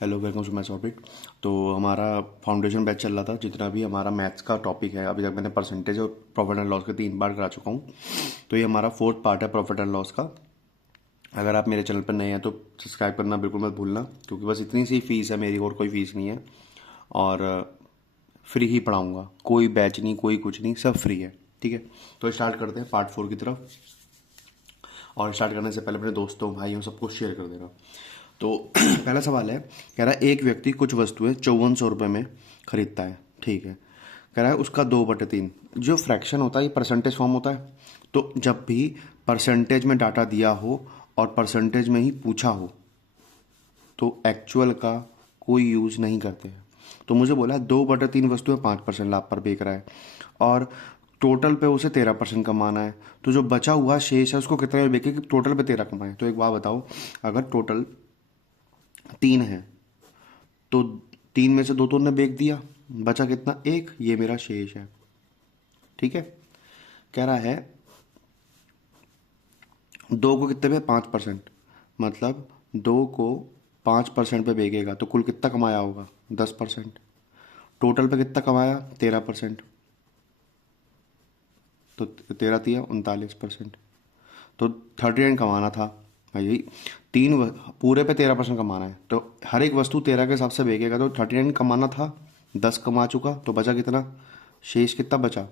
Hello, welcome to maths orbit. तो हमारा foundation batch चल रहा था। जितना भी हमारा मैथ्स का टॉपिक है, अभी तक मैंने परसेंटेज और प्रॉफिट एंड लॉस के 3 बार करा चुका हूँ। तो ये हमारा फोर्थ पार्ट है प्रॉफिट एंड लॉस का। अगर आप मेरे चैनल पर नए हैं तो सब्सक्राइब करना बिल्कुल मत भूलना, क्योंकि बस इतनी सी फीस है मेरी, और कोई फीस नहीं है। और फ्री ही पढ़ाऊँगा, कोई बैच नहीं, कोई कुछ नहीं, सब फ्री है। ठीक है, तो स्टार्ट करते हैं पार्ट 4 की तरफ। और स्टार्ट करने से पहले अपने दोस्तों, भाइयों, सबको शेयर कर देना। तो पहला सवाल है, कह रहा है एक व्यक्ति कुछ वस्तुएं 5400 रुपये में खरीदता है। ठीक है, कह रहा है उसका 2/3 जो फ्रैक्शन होता है, ये परसेंटेज फॉर्म होता है। तो जब भी परसेंटेज में डाटा दिया हो और परसेंटेज में ही पूछा हो तो एक्चुअल का कोई यूज़ नहीं करते हैं। तो मुझे बोला 2/3 वस्तुएं 5% लाभ पर बेच रहा है और टोटल पे उसे 13% कमाना है। तो जो बचा हुआ शेष है उसको कितने में बेचे कि टोटल पे 13 कमाए। तो एक बात बताओ, अगर टोटल 3 है तो 3 में से 2 तो उन्होंने बेच दिया, बचा कितना, 1। ये मेरा शेष है। ठीक है, कह रहा है 2 को कितने पे, 5%। मतलब 2 को 5% पे बेचेगा तो कुल कितना कमाया होगा, 10%। टोटल पे कितना कमाया, 13%। तो 13 दिया 39%। तो 39 कमाना था भाई। यही पूरे पे 13% कमाना है, तो हर एक वस्तु 13 के हिसाब से बेचेगा। तो 39 कमाना था, 10 कमा चुका, तो बचा कितना, शेष कितना बचा,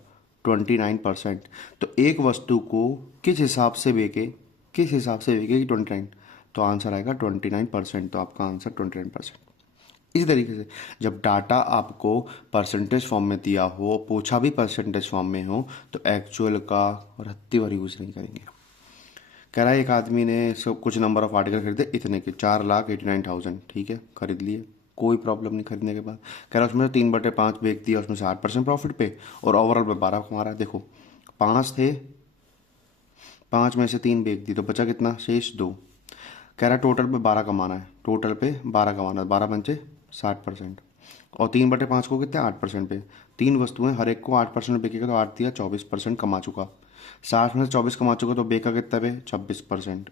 29%। तो एक वस्तु को किस हिसाब से बेचे, किस हिसाब से बेचेगी, 29। तो आंसर आएगा 29%। तो आपका आंसर 29%। इसी तरीके से जब डाटा आपको परसेंटेज फॉर्म में दिया हो, पूछा भी परसेंटेज फॉर्म में हो, तो एक्चुअल का और हत्ती भर यूज़ नहीं करेंगे। कह रहा है एक आदमी ने सब कुछ नंबर ऑफ आर्टिकल खरीदे इतने के, 4,89,000। ठीक है, खरीद लिए, कोई प्रॉब्लम नहीं खरीदने के बाद। कह रहा है उसमें से 3/5 बेच दिया, उसमें से 8% प्रॉफिट पे, और ओवरऑल पे 12 कमा रहा है। देखो 5 थे, 5 में से 3 बेच दी, तो बचा कितना, शेष 2। कह रहा है टोटल पे 12 कमाना है, टोटल पे 12 कमाना है, 12 पंचे 60%। और 3/5 को कितने, 8% पे। 3 वस्तुएं, हर एक को 8% बेचेगा तो 8 दिया, 24% कमा चुका। 60 में से 24 कमा चुका तो बेका कितना पे, 26%।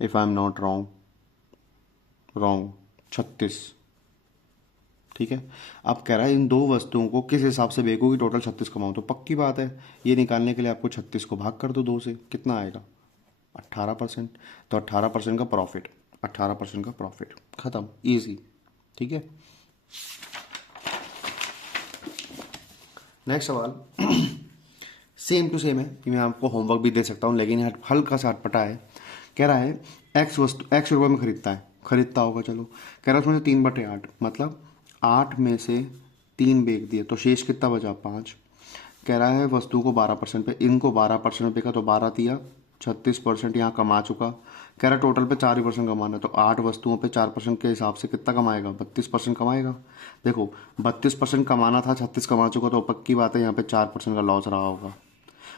If I am not wrong, wrong 36। ठीक है, अब कह रहा है इन 2 वस्तुओं को किस हिसाब से बेचूं कि टोटल 36 कमाऊं। तो पक्की बात है, ये निकालने के लिए आपको 36 को भाग कर दो 2 से, कितना आएगा, 18%। तो 18% का प्रॉफिट, 18% का प्रॉफिट, खत्म, इजी। ठीक है, नेक्स्ट सवाल सेम टू सेम है कि मैं आपको होमवर्क भी दे सकता हूँ, लेकिन हल्का सा अटपटा है। कह रहा है एक्स वस्तु एक्स रुपये में खरीदता है, खरीदता होगा चलो। कह रहा है उसमें से 3/8, मतलब 8 में से 3 बेच दिए, तो शेष कितना बचा, 5। कह रहा है वस्तु को 12% पे, इनको 12% पे का, तो 12 दिया, 36% यहाँ कमा चुका। कह रहा है टोटल पे 4% कमाना है, तो 8 वस्तुओं पे 4% के हिसाब से कितना कमाएगा, 32% कमाएगा। देखो 32% कमाना था, 36 कमा चुका, तो पक्की बात है यहाँ पे 4% का लॉस रहा होगा।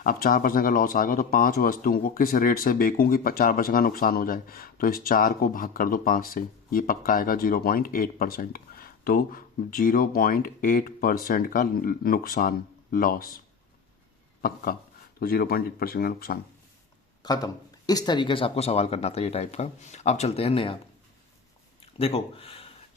अब 4% का लॉस आएगा तो 5 वस्तुओं को किस रेट से बेचूं कि 4% का नुकसान हो जाए। तो इस 4 को भाग कर दो 5 से, ये पक्का आएगा 0.8%। तो 0.8% का नुकसान, लॉस, पक्का। तो 0.8% का नुकसान, खत्म। इस तरीके से आपको सवाल करना था, ये टाइप का। अब चलते हैं नया। देखो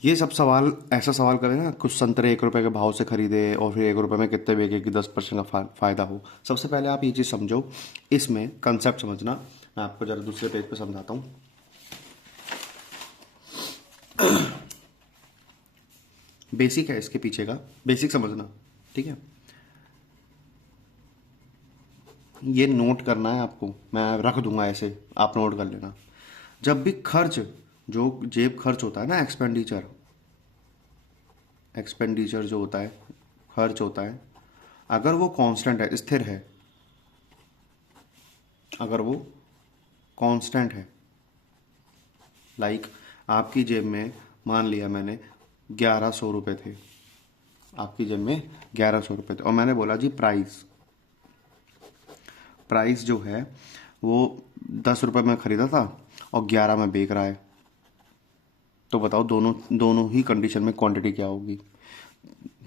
ये सब सवाल, ऐसा सवाल करें ना, कुछ संतरे 1 रुपए के भाव से खरीदे और फिर 1 रुपए में कितने बेचे कि 10% का फायदा हो। सबसे पहले आप ये चीज़ समझो, इसमें कंसेप्ट समझना। मैं आपको जरा दूसरे पेज पे समझाता हूँ। बेसिक है इसके पीछे का, बेसिक समझना। ठीक है, ये नोट करना है आपको, मैं रख दूंगा ऐसे, आप नोट कर लेना। जब भी खर्च, जो जेब खर्च होता है ना, एक्सपेंडिचर, एक्सपेंडिचर जो होता है, खर्च होता है, अगर वो कांस्टेंट है, स्थिर है, अगर वो कांस्टेंट है, लाइक आपकी जेब में, मान लिया मैंने 1100 रुपये थे, आपकी जेब में 1100 रुपये थे, और मैंने बोला जी प्राइस, प्राइस जो है वो 10 रुपये में ख़रीदा था और 11 में बेच रहा है। तो बताओ दोनों दोनों ही कंडीशन में क्वांटिटी क्या होगी।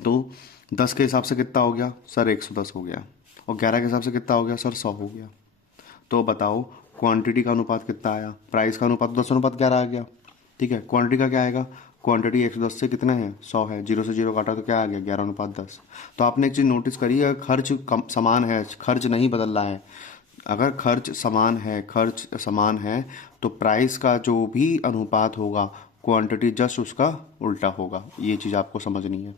तो 10 के हिसाब से कितना हो गया सर, 110 हो गया, और 11 के हिसाब से कितना हो गया सर, 100 हो गया। तो बताओ क्वांटिटी का अनुपात कितना आया, प्राइस का अनुपात 10 अनुपात 11 आ गया। ठीक है, क्वांटिटी का क्या आएगा, क्वांटिटी 110 से कितना है 100 है, 0 से 0 काटा तो क्या आ गया 11:10। तो आपने एक चीज़ नोटिस करी है, खर्च कम समान है, खर्च नहीं बदल रहा है। अगर खर्च समान है तो प्राइस का जो भी अनुपात होगा क्वांटिटी जस्ट उसका उल्टा होगा। ये चीज़ आपको समझनी है,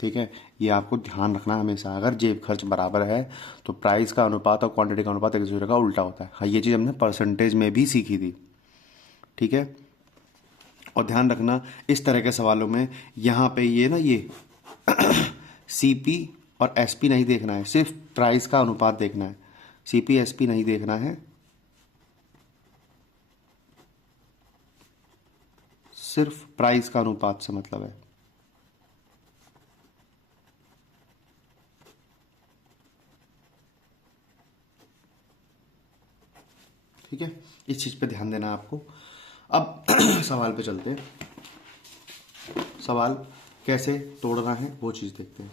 ठीक है। ये आपको ध्यान रखना है हमेशा। अगर जेब खर्च बराबर है तो प्राइस का अनुपात और क्वांटिटी का अनुपात एक दूसरे का उल्टा होता है। हाँ, ये चीज़ हमने परसेंटेज में भी सीखी थी, ठीक है। और ध्यान रखना इस तरह के सवालों में यहाँ पे ये ना ये सीपी और एसपी नहीं देखना है, सिर्फ प्राइस का अनुपात देखना है। सीपी एसपी नहीं देखना है, सिर्फ प्राइस का अनुपात से मतलब है। ठीक है, इस चीज़ पे ध्यान देना है आपको। अब सवाल पे चलते हैं। सवाल कैसे तोड़ना है वो चीज़ देखते हैं।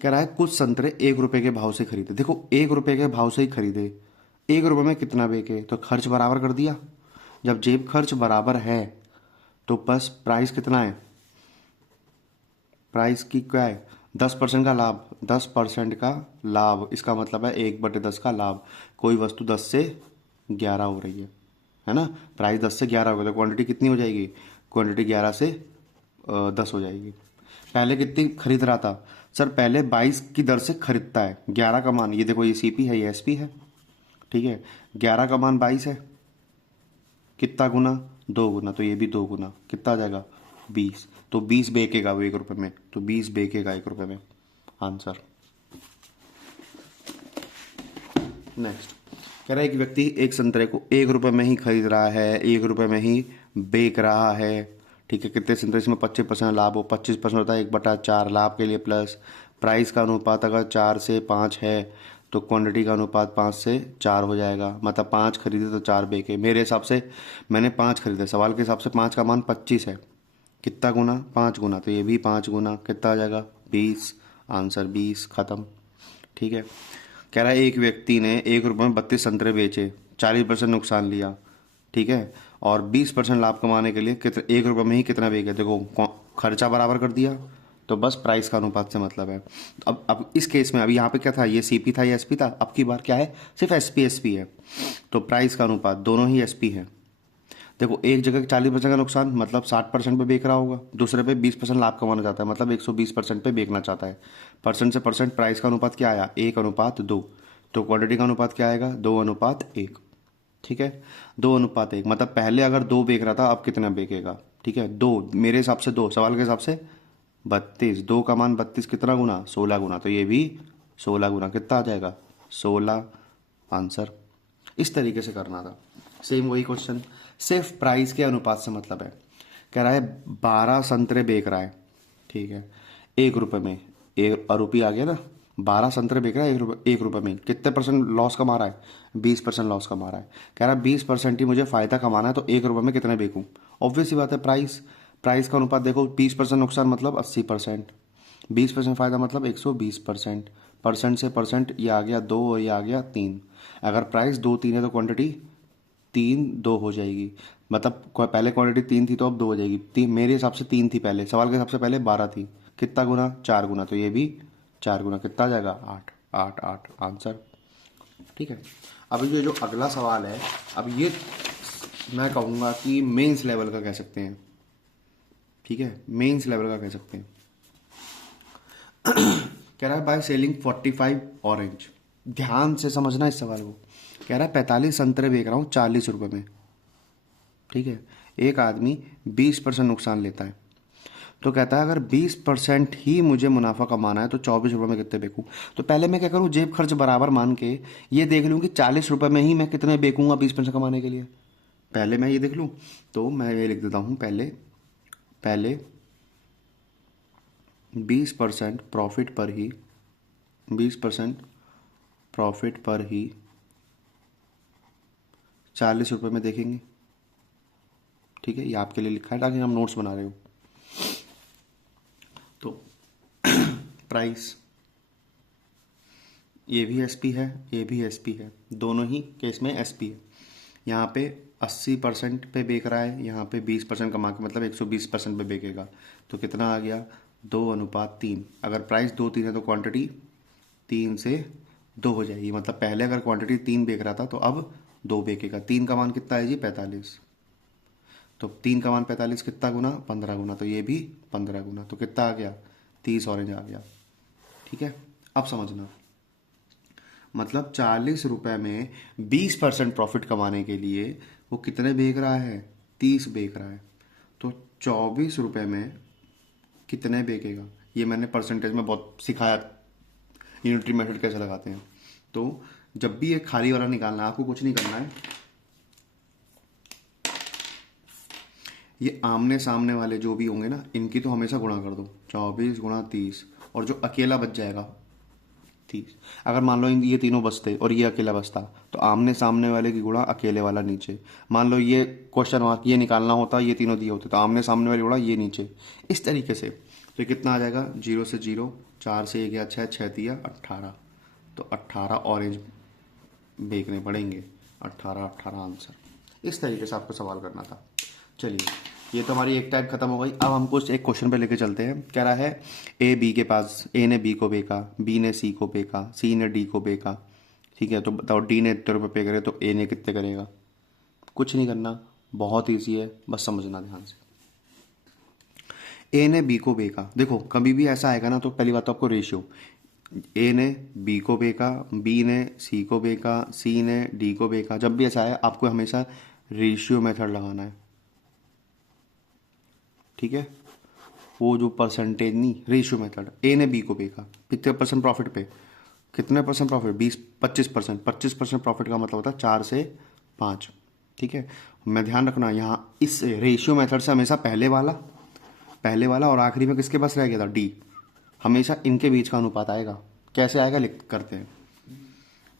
कह रहा है कुछ संतरे 1 रुपए के भाव से खरीदे। देखो 1 रुपए के भाव से ही खरीदे, 1 रुपए में कितना बेचे, तो खर्च बराबर कर दिया। जब जेब खर्च बराबर है तो बस प्राइस कितना है, प्राइस की क्या है 10% का लाभ, 10% का लाभ, इसका मतलब है 1/10 का लाभ। कोई वस्तु 10 से 11 हो रही है ना। प्राइस 10 से 11 होगा तो क्वांटिटी कितनी हो जाएगी, क्वांटिटी 11 से 10 हो जाएगी। पहले कितनी खरीद रहा था सर, पहले 22 की दर से खरीदता है। 11 का मान, ये देखो ये सीपी है ये एसपी है, ठीक है। 11 का मान 22 है, कितना गुना 2 गुना, तो ये भी 2 गुना, कितना आ जाएगा 20। तो 20 बेचेगा वो 1 रुपए में, तो 20 बेचेगा 1 रुपए में, आंसर। नेक्स्ट कह रहा है एक व्यक्ति एक संतरे को 1 रुपए में ही खरीद रहा है, 1 रुपए में ही बेच रहा है, ठीक है। कितने संतरे, इसमें 25% लाभ हो, 25% होता है 1/4 लाभ के लिए प्लस प्राइस का अनुपात अगर 4 से 5 है तो क्वांटिटी का अनुपात 5 से 4 हो जाएगा। मतलब 5 खरीदे तो 4 बेचे। मेरे हिसाब से मैंने 5 खरीदे, सवाल के हिसाब से 5 का मान 25 है, कितना गुना 5 गुना, तो ये भी 5 गुना, कितना आ जाएगा 20, आंसर 20, ख़त्म, ठीक है। कह रहा है एक व्यक्ति ने 1 रुपये में 32 संतरे बेचे, 40% नुकसान लिया, ठीक है। और 20% लाभ कमाने के लिए कितने 1 रुपये में ही कितना बेचे, देखो खर्चा बराबर कर दिया, तो बस प्राइस का अनुपात से मतलब है। अब इस केस में अभी यहाँ पे क्या था, ये सीपी था, ये एसपी था। अब की बार क्या है, सिर्फ एसपी एसपी है, तो प्राइस का अनुपात दोनों ही एसपी है। देखो एक जगह 40% का नुकसान मतलब 60% पे बेच रहा होगा, दूसरे पे 20% लाभ कमाना चाहता है मतलब 120% पे बेचना चाहता है। परसेंट से परसेंट प्राइस का अनुपात क्या आया 1:2, तो क्वांटिटी का अनुपात क्या आएगा 2:1, ठीक है। 2:1 मतलब पहले अगर 2 बेच रहा था अब कितना बेचेगा, ठीक है 2, मेरे हिसाब से 2, सवाल के हिसाब से 32, 2 का मान 32 कितना गुना 16 गुना, तो ये भी 16 गुना, कितना आ जाएगा 16, आंसर। इस तरीके से करना था। सेम वही क्वेश्चन, सिर्फ प्राइस के अनुपात से मतलब है। कह रहा है 12 संतरे बेच रहा है, ठीक है 1 रुपए में, एक आरोपी आ गया ना, 12 संतरे बेच रहा है 1 रुपए में, कितने परसेंट लॉस कमा रहा है 20% लॉस कमा रहा है। कह रहा है 20% ही मुझे फ़ायदा कमाना है तो 1 रुपए में कितने बेचूँ। ऑब्वियस सी बात है प्राइस का अनुपात देखो, 20% नुकसान मतलब 80%, 20% फ़ायदा मतलब 120%, परसेंट से परसेंट ये आ गया 2 और ये आ गया 3। अगर प्राइस 2-3 है तो क्वांटिटी 3-2 हो जाएगी, मतलब पहले क्वांटिटी 3 थी तो अब 2 हो जाएगी। तीन मेरे हिसाब से 3 थी पहले, सवाल के हिसाब से पहले 12 थी, कितना गुना 4 गुना, तो ये भी 4 गुना, कितना आ जाएगा 8, 8 8, आंसर, ठीक है। अब ये जो अगला सवाल है, अब ये मैं कहूँगा कि मेंस लेवल का कह सकते हैं, ठीक है मेंस लेवल का कह सकते हैं। कह रहा है बाय सेलिंग 45 ऑरेंज, ध्यान से समझना इस सवाल को। कह रहा है 45 संतरे बेच रहा हूँ 40 रुपए में, ठीक है। एक आदमी 20% नुकसान लेता है, तो कहता है अगर 20% ही मुझे मुनाफा कमाना है तो 24 रुपये में कितने बेचूँ। तो पहले मैं क्या करूँ, जेब खर्च बराबर मान के ये देख लूँ कि 40 रुपये में ही मैं कितने बेचूँगा 20% कमाने के लिए। पहले मैं ये देख लूँ, तो मैं ये लिख देता हूँ पहले पहले 20% प्रॉफिट पर ही 20% प्रॉफिट पर ही 40 रुपये में देखेंगे, ठीक है। ये आपके लिए लिखा है ताकि हम नोट्स बना रहे हो। तो प्राइस, ये भी एसपी है ये भी एसपी है, दोनों ही केस में एसपी है। यहाँ पे 80% पे बेच रहा है, यहाँ पे 20% कमा के मतलब 120% पे बेचेगा। तो कितना आ गया, 2:3। अगर प्राइस 2-3 है तो क्वांटिटी 3 से 2 हो जाएगी। मतलब पहले अगर क्वांटिटी 3 बेच रहा था तो अब 2 बेचेगा। 3 का मान कितना है जी, 45। तो 3 का मान 45 कितना गुना, 15 गुना। तो ये भी 15 गुना। तो कितना आ गया, 30 ऑरेंज आ गया। ठीक है, अब समझना, मतलब 40 रुपये में 20% प्रॉफिट कमाने के लिए वो कितने बेच रहा है, 30 बेच रहा है। तो 24 रुपये में कितने बेचेगा, ये मैंने परसेंटेज में बहुत सिखाया, यूनिटरी मेथड कैसे लगाते हैं। तो जब भी एक खाली वाला निकालना है, आपको कुछ नहीं करना है, ये आमने सामने वाले जो भी होंगे ना, इनकी तो हमेशा गुणा कर दो, 24 गुणा 30, और जो अकेला बच जाएगा 30। अगर मान लो ये तीनों बचते और ये अकेला बचता, तो आमने सामने वाले की गुणा अकेले वाला नीचे। मान लो ये क्वेश्चन मार्क ये निकालना होता, ये तीनों दिए होते, तो आमने सामने वाली गुणा ये नीचे। इस तरीके से तो कितना आ जाएगा, 0 से 0, 4 से 1 गया 6, 6 दिया 18। तो 18 ऑरेंज बेचने पड़ेंगे, 18 18 आंसर। इस तरीके से आपको सवाल करना था। चलिए, ये तो हमारी एक टाइप खत्म हो गई। अब हमको एक क्वेश्चन पे लेके चलते हैं। कह रहा है ए बी के पास, ए ने बी को बेचा, बी ने सी को बेचा, सी ने डी को बेचा। ठीक है, तो बताओ डी ने इतने रुपये पे करे तो ए ने कितने करेगा। कुछ नहीं करना, बहुत ईजी है, बस समझना ध्यान से। ए ने बी को बेचा, देखो कभी भी ऐसा आएगा ना तो पहली बात तो आपको रेशियो, ए ने बी को बेचा, बी ने सी को बेचा, सी ने डी को बेचा। जब भी ऐसा आए आपको हमेशा रेशियो मेथड लगाना है। ठीक है, वो जो परसेंटेज नहीं, रेशियो मेथड। ए ने बी को बेचा कितने परसेंट प्रॉफिट पे, कितने परसेंट प्रॉफिट, 25%। 25% प्रॉफिट का मतलब होता है 4 से 5। ठीक है, मैं ध्यान रखना यहाँ इस रेशियो मेथड से हमेशा पहले वाला और आखिरी में किसके पास रह गया था, डी। हमेशा इनके बीच का अनुपात आएगा। कैसे आएगा, लिख करते हैं।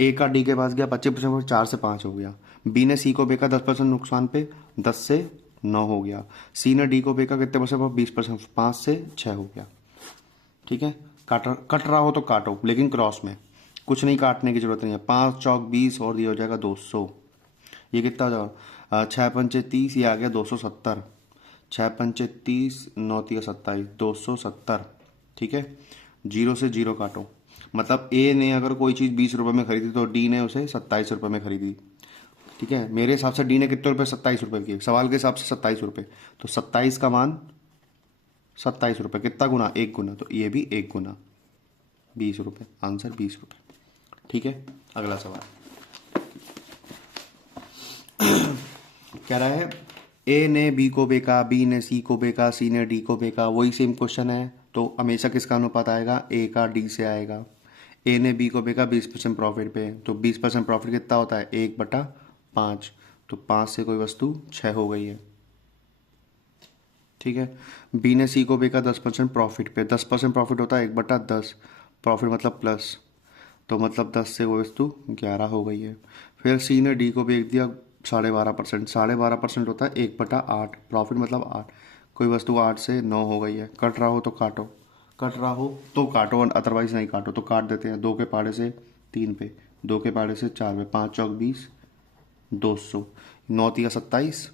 ए का डी के पास गया 25%, 4 से 5 हो गया। बी ने सी को बेचा 10% नुकसान पे, 10 से 9 हो गया। सी ने डी को बेचा कितने परसेंट, 20%, 5 से 6 हो गया। ठीक है, कट रहा हो तो काटो, लेकिन क्रॉस में कुछ नहीं काटने की जरूरत नहीं है। 5 चौक 20 और दिया हो जाएगा 200। ये कितना हो जाएगा, 6 पंचे 30, ये आ गया 270। 6 पंचे 30, 9 तिया 27, 270। ठीक है, 0 से 0 काटो, मतलब ए ने अगर कोई चीज़ 20 रुपये में खरीदी तो डी ने उसे 27 रुपये में खरीदी। ठीक है, मेरे हिसाब से डी ने कितने रुपये, 27 रुपये किए, सवाल के हिसाब से 27 रुपये। तो 27 का मान 27 रुपये, कितना गुना, 1 गुना। तो ये भी 1 गुना, 20 रुपये, आंसर 20 रुपये। ठीक है, अगला सवाल कह रहा है ए ने बी को बेचा, बी ने सी को बेचा, सी ने डी को बेचा। वही सेम क्वेश्चन है, तो हमेशा किसका अनुपात आएगा, ए का डी से आएगा। ए ने बी को बेचा 20% प्रॉफिट पे, तो 20% प्रॉफिट कितना होता है, 1/5। तो 5 से कोई वस्तु 6 हो गई है। ठीक है, बी ने सी को बेचा 10% प्रॉफिट पे, 10% प्रॉफिट होता है 1/10, प्रॉफिट मतलब प्लस, तो मतलब 10 से वो वस्तु 11 हो गई है। फिर सी ने डी को बेच दिया 12.5%, 12.5% होता है 1/8, प्रॉफिट मतलब 8, कोई वस्तु 8 से 9 हो गई है। कट रहा हो तो काटो, कट रहा हो तो काटो, अदरवाइज नहीं काटो। तो काट देते हैं, 2 के पाड़े से 3 पे, 2 के पाड़े से 4 पे, 5 चौक 20, 200, 9 तिया 27,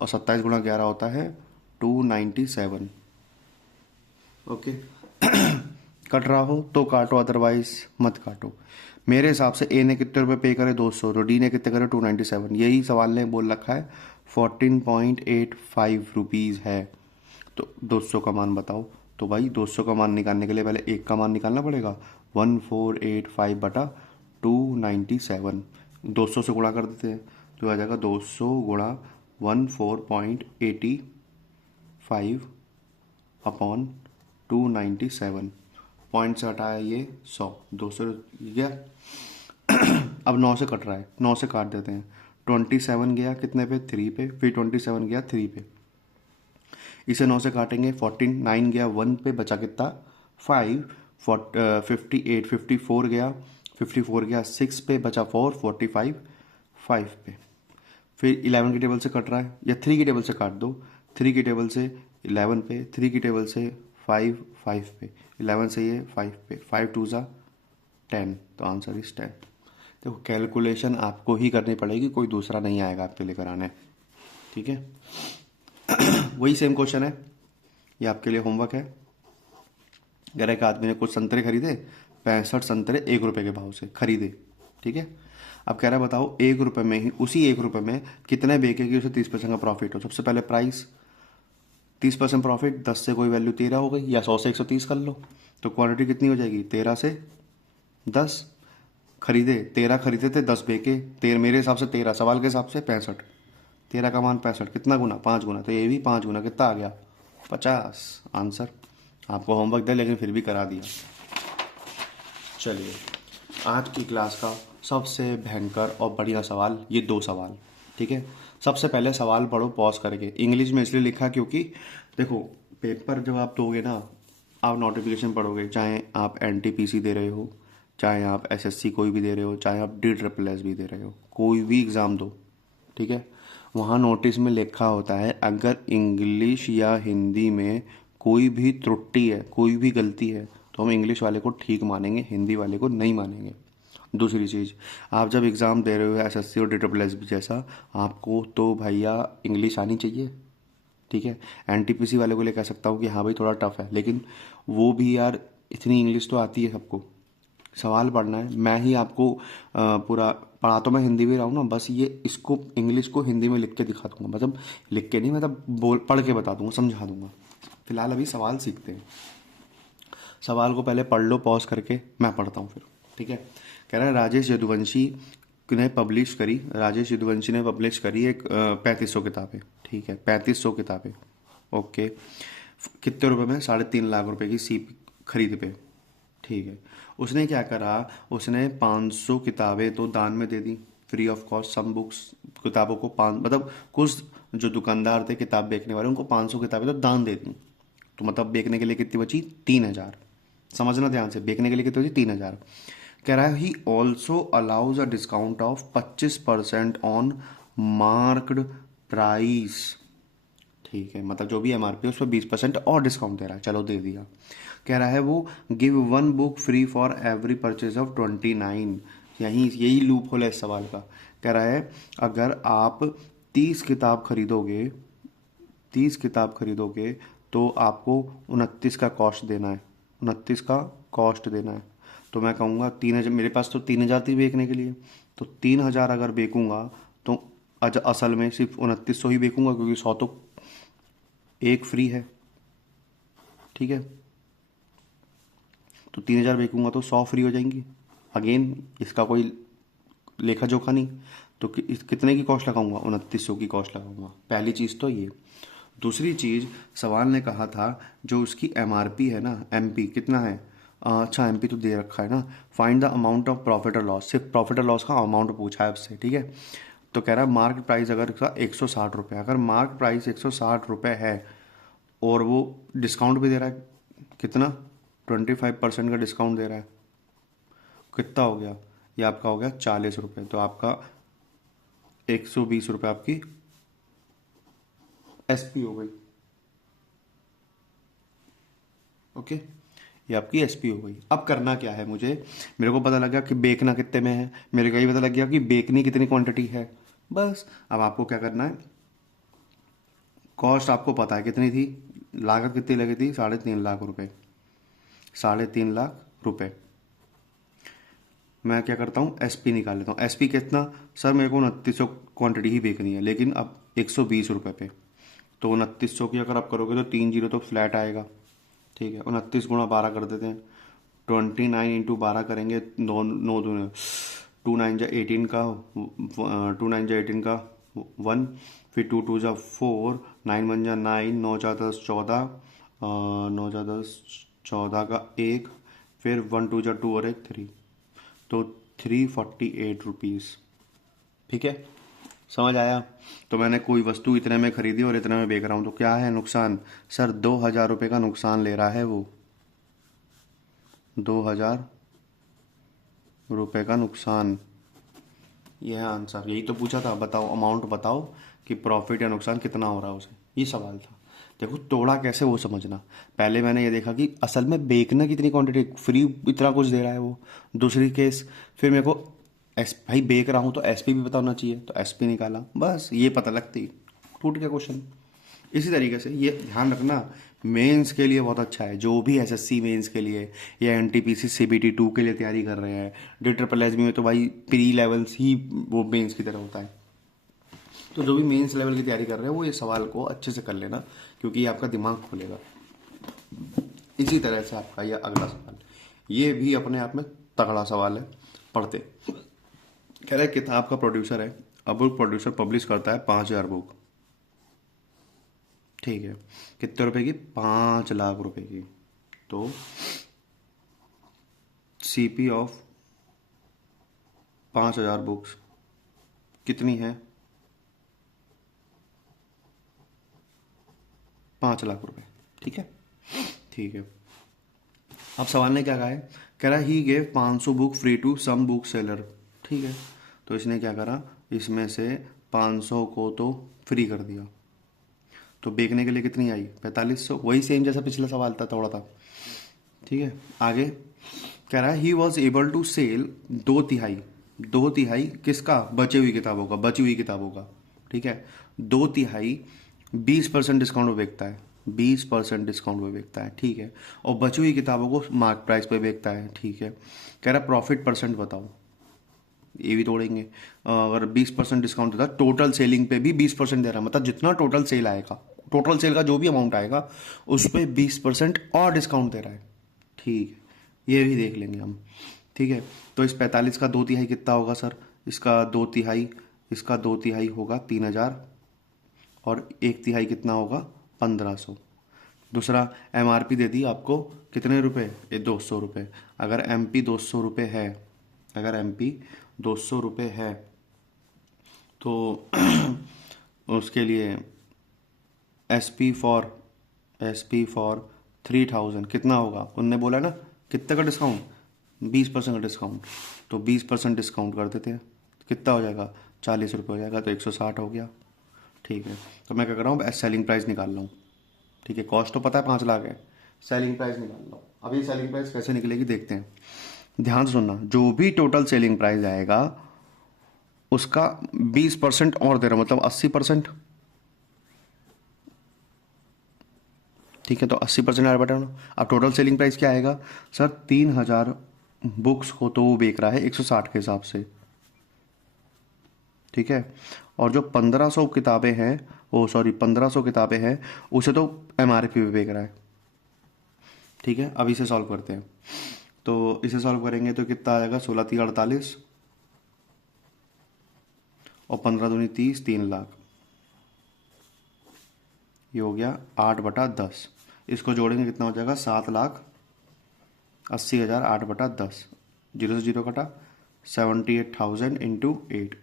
और 27 गुणा 11 होता है 297। ओके, कट रहा हो तो काटो, अदरवाइज मत काटो। मेरे हिसाब से ए ने कितने रुपए पे करे, 200, तो डी ने कितने करे, 297। यही सवाल ने बोल रखा है 14.85 रुपीज़ है। तो 200 का मान बताओ। तो भाई 200 का मान निकालने के लिए पहले एक का मान निकालना पड़ेगा, 1485/297। 200 से गुणा कर देते हैं तो आ जाएगा 200 गुणा 14.85/297। पॉइंट से हटाया ये 100, 200 गया। अब 9 से कट रहा है, 9 से काट देते हैं। 27 गया कितने पे, 3 पे, फिर 27 गया 3 पे, इसे 9 से काटेंगे। 49 गया 1 पे, बचा कितना 5, 58, 54 गया, 54 गया 6 पे, बचा 4, 45 5 पे। फिर 11 की टेबल से कट रहा है, या 3 की टेबल से काट दो। 3 की टेबल से 11 पे, 3 की टेबल से 5 5 पे, 11 से ये 5 पे, 5 2 ज़ा 10, तो आंसर इज 10। देखो कैलकुलेशन आपको ही करनी पड़ेगी, कोई दूसरा नहीं आएगा आपके लिए कराने, ठीक है। वही सेम क्वेश्चन है, ये आपके लिए होमवर्क है। अगर एक आदमी ने कुछ संतरे खरीदे, 65 संतरे 1 रुपये के भाव से खरीदे, ठीक है। अब कह रहा है बताओ 1 रुपये में ही, उसी 1 रुपये में कितने बेचे कि उसे 30% का प्रॉफिट हो। सबसे पहले प्राइस, 30% प्रॉफिट, 10 से कोई वैल्यू 13 हो गई, या 100 से 130 कर लो, तो क्वांटिटी कितनी हो जाएगी, 13 से 10 खरीदे, 13 खरीदे थे, 10 बेचे, मेरे हिसाब से 13, सवाल के हिसाब से 65, 13 का मान 65, कितना गुना, 5 गुना, तो ये भी 5 गुना, कितना आ गया, 50 आंसर। आपको होमवर्क दे लेकिन फिर भी करा दिया। चलिए, आज की क्लास का सबसे भयंकर और बढ़िया सवाल, ये 2 सवाल, ठीक है। सबसे पहले सवाल पढ़ो पॉज करके, इंग्लिश में इसलिए लिखा क्योंकि देखो पेपर जब आप दोगे ना, आप नोटिफिकेशन पढ़ोगे, चाहे आप एनटीपीसी दे रहे हो, चाहे आप एसएससी कोई भी दे रहे हो, चाहे आप DSSS भी दे रहे हो, कोई भी एग्ज़ाम दो, ठीक है। वहाँ नोटिस में लिखा होता है अगर इंग्लिश या हिंदी में कोई भी त्रुटि है, कोई भी गलती है, तो हम इंग्लिश वाले को ठीक मानेंगे, हिंदी वाले को नहीं मानेंगे। दूसरी चीज़, आप जब एग्ज़ाम दे रहे हो एसएससी और DSSS भी जैसा, आपको तो भैया इंग्लिश आनी चाहिए, ठीक है। एनटीपीसी वाले को ले कह सकता हूँ कि हाँ भाई थोड़ा टफ है, लेकिन वो भी यार इतनी इंग्लिश तो आती है सबको, सवाल पढ़ना है। मैं ही आपको पूरा पढ़ा तो मैं हिंदी में रहा हूँ ना, बस ये इसको इंग्लिश को हिंदी में लिख के दिखा दूंगा, मतलब लिख के नहीं, मतलब बोल पढ़ के बता दूंगा, समझा दूंगा। फिलहाल अभी सवाल सीखते हैं। सवाल को पहले पढ़ लो पॉज करके, मैं पढ़ता हूँ फिर, ठीक है। कह रहा है राजेश यदुवंशी ने पब्लिश करी, राजेश यदुवंशी ने पब्लिश करी एक 3500 किताबें, ठीक है, 3500 किताबें, ओके। कितने रुपए में, 3.5 लाख रुपए की सीप खरीद पे, ठीक है। उसने क्या करा, उसने 500 किताबें तो दान में दे दी, free of cost. Some books, किताबों को पाँच, मतलब कुछ जो दुकानदार थे किताब बेचने वाले, उनको 500 किताबें तो दान दे दी, तो मतलब बेचने के लिए कितनी बची, 3,000। समझना ध्यान से, बेचने के लिए कितनी बची, 3,000। कह रहा है he also allows a discount of 25% on marked price, ठीक है, मतलब जो भी एमआरपी है उस पर 20% और डिस्काउंट दे रहा है, चलो दे दिया। कह रहा है वो give 1 book free for every purchase of 29, यही लूप होल है इस सवाल का। कह रहा है अगर आप 30 किताब खरीदोगे, 30 किताब खरीदोगे तो आपको 29 का कॉस्ट देना है, 29 का कॉस्ट देना है। तो मैं कहूँगा 3,000, मेरे पास तो 3,000 थी बेचने के लिए, तो 3,000 अगर बेचूंगा तो असल में सिर्फ 2900 ही बेचूंगा, क्योंकि 100 तो एक फ्री है, ठीक है। तो 3,000 बेचूंगा तो 100 फ्री हो जाएंगी। अगेन इसका कोई लेखा जोखा नहीं, तो कितने की कॉस्ट लगाऊंगा, 2900 की कॉस्ट लगाऊंगा। पहली चीज़ तो ये। दूसरी चीज़, सवाल ने कहा था जो उसकी एमआरपी है ना, एमपी कितना है, अच्छा एमपी तो दे रखा है ना, find the amount of profit और लॉस, सिर्फ प्रॉफिट और लॉस का अमाउंट पूछा है उससे, ठीक है। तो कह रहा है मार्केट प्राइस अगर इसका 160 रुपये, अगर मार्केट प्राइस 160 रुपये है और वो डिस्काउंट भी दे रहा है, कितना, 25% का डिस्काउंट दे रहा है, कितना हो गया, ये आपका हो गया 40 रुपये, तो आपका 120 रुपये आपकी एसपी हो गई, ओके। ये आपकी एसपी हो गई। अब करना क्या है मुझे, मेरे को पता लग गया कि बेचना कितने में है, मेरे को ये पता लग गया कि बेचनी कितनी क्वांटिटी है, बस अब आपको क्या करना है, कॉस्ट आपको पता है कितनी थी, लागत कितनी लगी थी, 3.5 लाख रुपए, 3.5 लाख रुपए। मैं क्या करता हूँ, एसपी निकाल लेता हूँ। एसपी कितना, सर मेरे को 2900 क्वांटिटी ही बेचनी है, लेकिन अब 120 रुपये पे, तो 2900 की अगर आप करोगे तो 3 जीरो तो फ्लैट आएगा, ठीक है। 29 गुणा 12 कर देते हैं, 29 इंटू 12 करेंगे, 9 9 टू नाइन जा 18 का, 2 9 जा 18 का 1, फिर 2 2 जा 4, 9 1 जा 9, 9 जा 10 14, 9 जा 10 14 का 1, फिर 1 2 जा 2 और 1 3, तो 348 रुपीज़, ठीक है। समझ आया। तो मैंने कोई वस्तु इतने में खरीदी और इतने में बेच रहा हूँ, तो क्या है नुकसान, सर 2,000 रुपये का नुकसान ले रहा है वो, 2,000 रुपये का नुकसान, यह है आंसर। यही तो पूछा था, बताओ अमाउंट बताओ कि प्रॉफिट या नुकसान कितना हो रहा है उसे, ये सवाल था। देखो तोड़ा कैसे वो समझना, पहले मैंने ये देखा कि असल में बेचना कितनी क्वांटिटी, फ्री इतना कुछ दे रहा है वो, दूसरी केस, फिर मेरे को भाई बेच रहा हूँ तो एसपी भी पता होना चाहिए, तो एसपी निकाला, बस ये पता लगती, टूट गया क्वेश्चन। इसी तरीके से ये ध्यान रखना, मेंस के लिए बहुत अच्छा है, जो भी एसएससी मेंस के लिए या एनटीपीसी सीबीटी 2 के लिए तैयारी कर रहे हैं, डी ट्रिपल एस बी में तो भाई प्री लेवल्स ही वो मेंस की तरह होता है। तो जो भी मेंस लेवल की तैयारी कर रहे हैं वो ये सवाल को अच्छे से कर लेना, क्योंकि ये आपका दिमाग खोलेगा। इसी तरह से आपका यह अगला सवाल, ये भी अपने आप में तगड़ा सवाल है, पढ़ते। कह रहा है किताब का प्रोड्यूसर है, अब बुक प्रोड्यूसर पब्लिश करता है 5,000 बुक, ठीक है, कितने रुपए की, 5 लाख रुपए की। तो सीपी ऑफ 5,000 बुक्स कितनी है, 5 लाख रुपए, ठीक है। ठीक है, अब सवाल ने क्या कहा है, कह रहा he gave 500 book free to some book seller, ठीक है। तो इसने क्या करा, इसमें से 500 को तो फ्री कर दिया, तो बेचने के लिए कितनी आई, 4500, वही सेम जैसा पिछला सवाल था थोड़ा था, ठीक है। आगे कह रहा है he was able to sell 2/3, 2/3 किसका, बची हुई किताबों का, बची हुई किताबों का, ठीक है। 2/3 20% डिस्काउंट पे बेचता है, 20% डिस्काउंट पे बेचता है, ठीक है। और बची हुई किताबों को मार्क प्राइस पे बेचता है, ठीक है। कह रहा प्रॉफिट परसेंट बताओ, ये भी तोड़ेंगे। अगर 20% डिस्काउंट देता, टोटल सेलिंग पे भी 20% दे रहा है, मतलब जितना टोटल सेल आएगा, टोटल सेल का जो भी अमाउंट आएगा उस पर 20% और डिस्काउंट दे रहा है, ठीक है। ये भी देख लेंगे हम, ठीक है। तो इस 45 का 2/3 कितना होगा सर, इसका 2/3, इसका 2/3 होगा 3,000, और 1/3 कितना होगा, 1,500। दूसरा एमआरपी दे दी आपको कितने रुपए, ये 200 रुपये। अगर एमपी 200 रुपये है, अगर एमपी 200 रुपये है तो उसके लिए एसपी फॉर 3,000 कितना होगा, उनने बोला ना कितने का डिस्काउंट, 20% का डिस्काउंट, तो 20% डिस्काउंट कर देते हैं, कितना हो जाएगा, 40 रुपये हो जाएगा, तो 160 हो गया, ठीक है। तो मैं क्या कर रहा हूँ, सेलिंग प्राइस निकाल रहा हूँ, ठीक है। कॉस्ट तो पता है 5 लाख है, सेलिंग प्राइस निकाल रहा हूँ। अभी सेलिंग प्राइस कैसे निकलेगी देखते हैं, ध्यान से सुनना, जो भी टोटल सेलिंग प्राइस आएगा उसका 20% और दे रहा हूं, मतलब 80%, ठीक है। तो 80% आया बटा, अब टोटल सेलिंग प्राइस क्या आएगा सर, 3,000 बुक्स को तो वो बेच रहा है 160 के हिसाब से, ठीक है। और जो 1,500 किताबें हैं, ओ सॉरी 1,500 किताबें हैं, उसे तो एमआरपी पे बेच रहा है, ठीक है। अब इसे सॉल्व करते हैं, तो इसे सॉल्व करेंगे तो कितना आएगा, 16×3 = 48, और 15×2 = 30, 3 लाख, ये हो गया 8/10। इसको जोड़ेंगे कितना हो जाएगा, 7,80,000, 8/10, जीरो से जीरो कटा, 78,000 इंटू 8।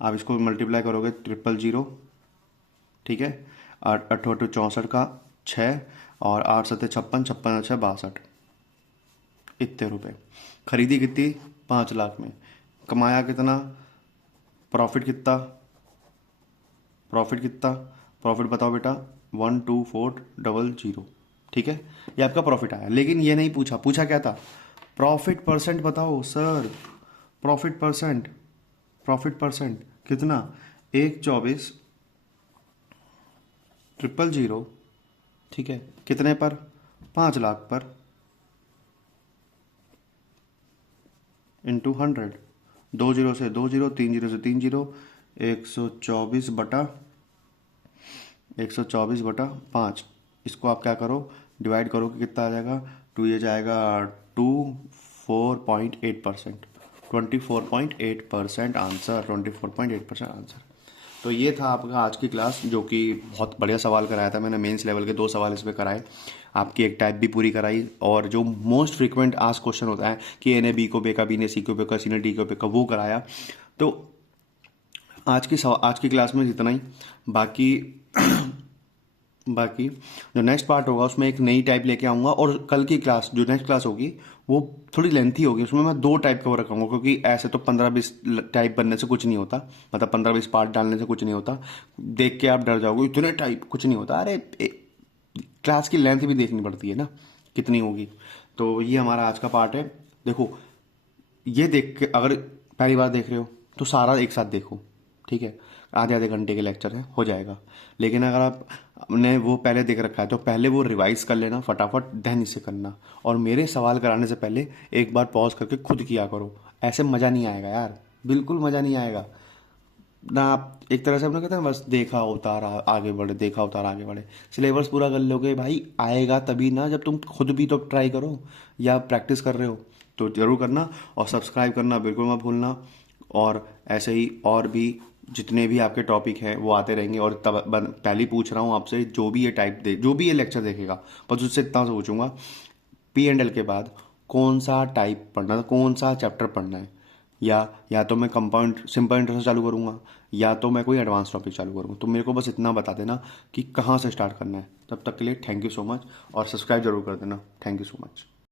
आप इसको मल्टीप्लाई करोगे 000, ठीक है। 8×8 = 64 का 6, और 8×7 = 56, 56×6 = 62, इतने रुपए। खरीदी कितनी, 5 लाख में, कमाया कितना, प्रॉफिट कितना, प्रॉफिट कितना, प्रॉफिट बताओ बेटा, 12400, ठीक है। ये आपका प्रॉफिट आया, लेकिन ये नहीं पूछा, पूछा क्या था, प्रॉफिट परसेंट बताओ sir, profit percent, profit percent कितना, 124,000,000, ठीक है, कितने पर, 5 लाख पर, इंटू 100, 2 0 से 2 0, 3 0 से 3 0, 124/5, इसको आप क्या करो, डिवाइड करो कि कितना आ जाएगा, टू ये जाएगा 24.8%, 24.8% आंसर, 24.8% आंसर। तो ये था आपका आज की क्लास, जो कि बहुत बढ़िया सवाल कराया था मैंने, मेंस लेवल के 2 सवाल इस पे कराए, आपकी एक टाइप भी पूरी कराई, और जो मोस्ट फ्रीक्वेंट आस्क क्वेश्चन होता है कि ए ने बी को बेका, बी ने सी को बेका, सी ने डी को बेका, वो कराया। तो आज की क्लास में इतना ही। बाकी बाकी जो नेक्स्ट पार्ट होगा उसमें एक नई टाइप लेके आऊँगा, और कल की क्लास जो नेक्स्ट क्लास होगी वो थोड़ी लेंथी होगी, उसमें मैं 2 टाइप कवर रखूँगा, क्योंकि ऐसे तो 15-20 टाइप बनने से कुछ नहीं होता, मतलब 15-20 पार्ट डालने से कुछ नहीं होता, देख के आप डर जाओगे इतने टाइप, कुछ नहीं होता। अरे क्लास की लेंथ भी देखनी पड़ती है ना कितनी होगी। तो ये हमारा आज का पार्ट है। देखो ये देख के अगर पहली बार देख रहे हो तो सारा एक साथ देखो, ठीक है, आधे आधे घंटे के लेक्चर है, हो जाएगा। लेकिन अगर आपने वो पहले देख रखा है तो पहले वो रिवाइज कर लेना फटाफट, देन इसे करना। और मेरे सवाल कराने से पहले एक बार पॉज करके खुद किया करो, ऐसे मज़ा नहीं आएगा यार, बिल्कुल मज़ा नहीं आएगा ना। आप एक तरह से अपने कहते हैं बस देखा उतारा आगे बढ़े, देखा उतारा आगे बढ़े, सिलेबस पूरा कर लोगे भाई, आएगा तभी ना जब तुम खुद भी तो ट्राई करो या प्रैक्टिस कर रहे हो। तो ज़रूर करना, और सब्सक्राइब करना बिल्कुल मत भूलना। और ऐसे ही और भी जितने भी आपके टॉपिक हैं वो आते रहेंगे। और तब पहले ही पूछ रहा हूँ आपसे, जो भी ये जो भी ये लेक्चर देखेगा, बस उससे इतना से पूछूंगा, P&L के बाद कौन सा टाइप पढ़ना है, कौन सा चैप्टर पढ़ना है। या तो मैं कंपाउंड सिंपल इंटरेस्ट चालू करूँगा, या तो मैं कोई एडवांस टॉपिक चालू करूँगा। तो मेरे को बस इतना बता देना कि कहाँ से स्टार्ट करना है। तब तक के लिए थैंक यू सो मच, और सब्सक्राइब जरूर कर देना। Thank you so much.